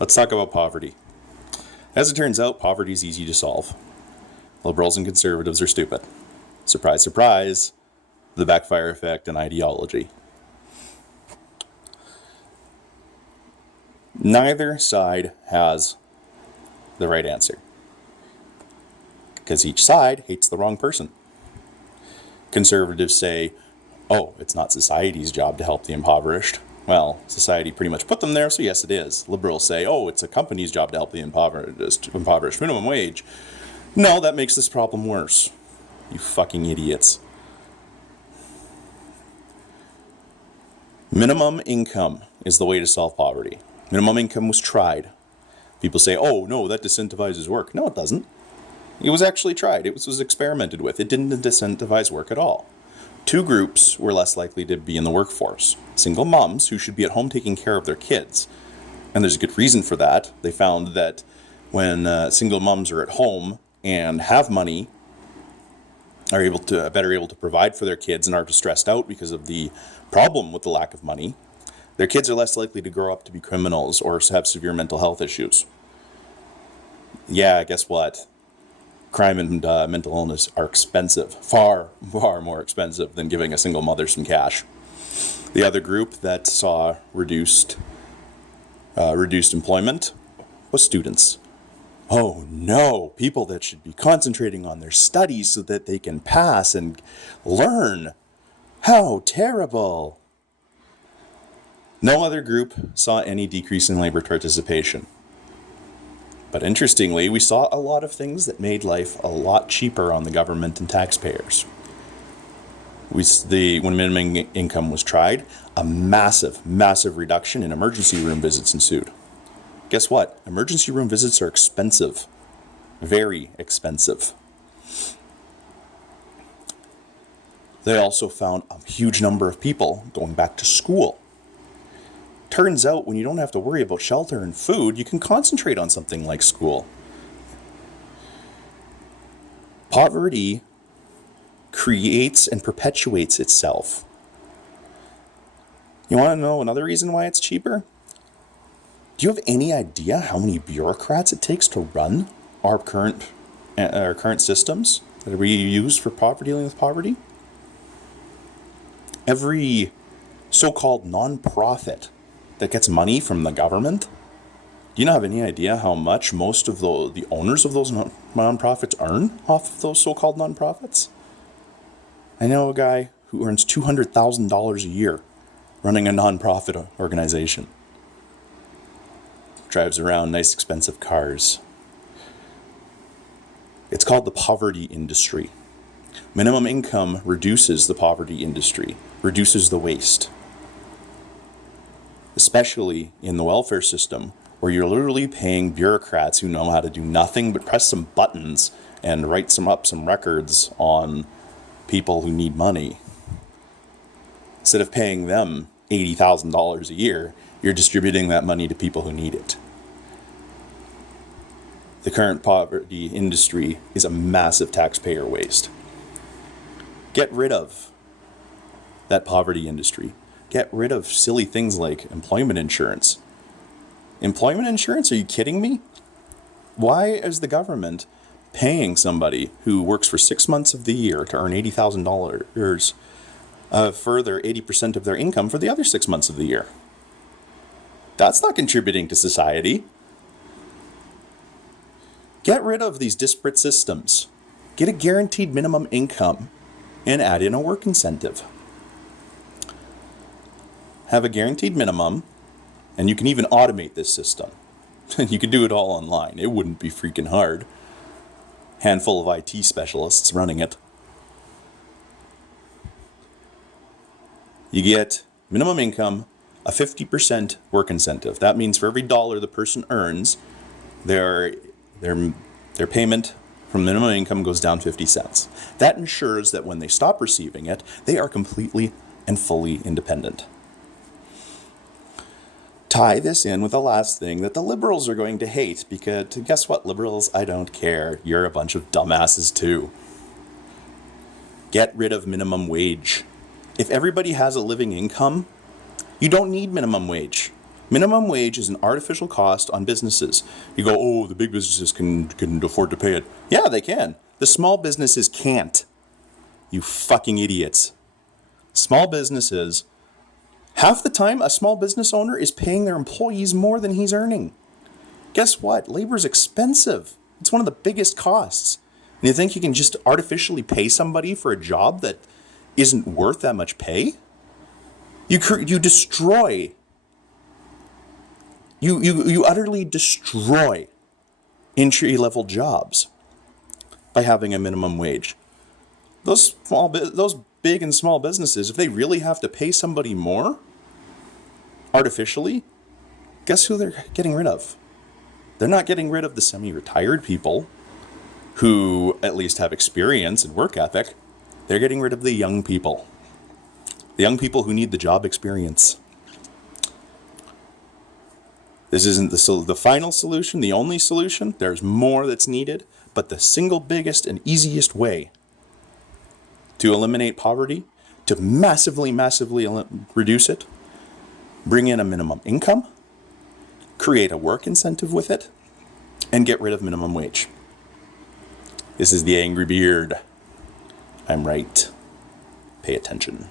Let's talk about poverty. As it turns out, poverty is easy to solve. Liberals and conservatives are stupid. Surprise, surprise, the backfire effect and ideology. Neither side has the right answer, because each side hates the wrong person. Conservatives say, oh, it's not society's job to help the impoverished. Well, society pretty much put them there, so yes, it is. Liberals say, oh, it's a company's job to help the impoverished. Minimum wage. No, that makes this problem worse. You fucking idiots. Minimum income is the way to solve poverty. Minimum income was tried. People say, oh, no, that disincentivizes work. No, it doesn't. It was actually tried. It was experimented with. It didn't disincentivize work at all. Two groups were less likely to be in the workforce. Single moms, who should be at home taking care of their kids. And there's a good reason for that. They found that when single moms are at home and have money, are better able to provide for their kids and aren't stressed out because of the problem with the lack of money, their kids are less likely to grow up to be criminals or have severe mental health issues. Yeah, guess what? Crime and mental illness are expensive, far, far more expensive than giving a single mother some cash. The other group that saw reduced employment was students. Oh no, people that should be concentrating on their studies so that they can pass and learn. How terrible. No other group saw any decrease in labor participation. But interestingly, we saw a lot of things that made life a lot cheaper on the government and taxpayers. When minimum income was tried, a massive, massive reduction in emergency room visits ensued. Guess what? Emergency room visits are expensive. Very expensive. They also found a huge number of people going back to school. Turns out when you don't have to worry about shelter and food, you can concentrate on something like school. Poverty creates and perpetuates itself. You want to know another reason why it's cheaper? Do you have any idea how many bureaucrats it takes to run our current systems that we use for dealing with poverty? Every so-called non-profit that gets money from the government, do you not have any idea how much most of the owners of those non-profits earn off of those so-called non-profits? I know a guy who earns $200,000 a year running a non-profit organization. Drives around nice expensive cars. It's called the poverty industry. Minimum income reduces the poverty industry, reduces the waste. Especially in the welfare system, where you're literally paying bureaucrats who know how to do nothing but press some buttons and write some records on people who need money. Instead of paying them $80,000 a year, you're distributing that money to people who need it. The current poverty industry is a massive taxpayer waste. Get rid of that poverty industry. Get rid of silly things like employment insurance. Employment insurance? Are you kidding me? Why is the government paying somebody who works for 6 months of the year to earn $80,000 further 80% of their income for the other 6 months of the year? That's not contributing to society. Get rid of these disparate systems. Get a guaranteed minimum income and add in a work incentive. Have a guaranteed minimum, and you can even automate this system. You could do it all online. It wouldn't be freaking hard. Handful of IT specialists running it. You get minimum income, a 50% work incentive. That means for every dollar the person earns, their payment from minimum income goes down 50 cents. That ensures that when they stop receiving it, they are completely and fully independent. Tie this in with the last thing that the liberals are going to hate, because guess what, liberals? I don't care. You're a bunch of dumbasses too. Get rid of minimum wage. If everybody has a living income, you don't need minimum wage. Minimum wage is an artificial cost on businesses. You go, oh, the big businesses can afford to pay it. Yeah, they can. The small businesses can't. You fucking idiots. Small businesses, half the time a small business owner is paying their employees more than he's earning. Guess what? Labor's expensive. It's one of the biggest costs. And you think you can just artificially pay somebody for a job that isn't worth that much pay? You destroy. You utterly destroy entry-level jobs by having a minimum wage. Those big and small businesses, if they really have to pay somebody more artificially, guess who they're getting rid of? They're not getting rid of the semi-retired people who at least have experience and work ethic. They're getting rid of the young people. The young people who need the job experience. This isn't the final solution, the only solution. There's more that's needed, but the single biggest and easiest way to eliminate poverty, to massively reduce it, bring in a minimum income, create a work incentive with it, and get rid of minimum wage. This is the Angry Beard. I'm right. Pay attention.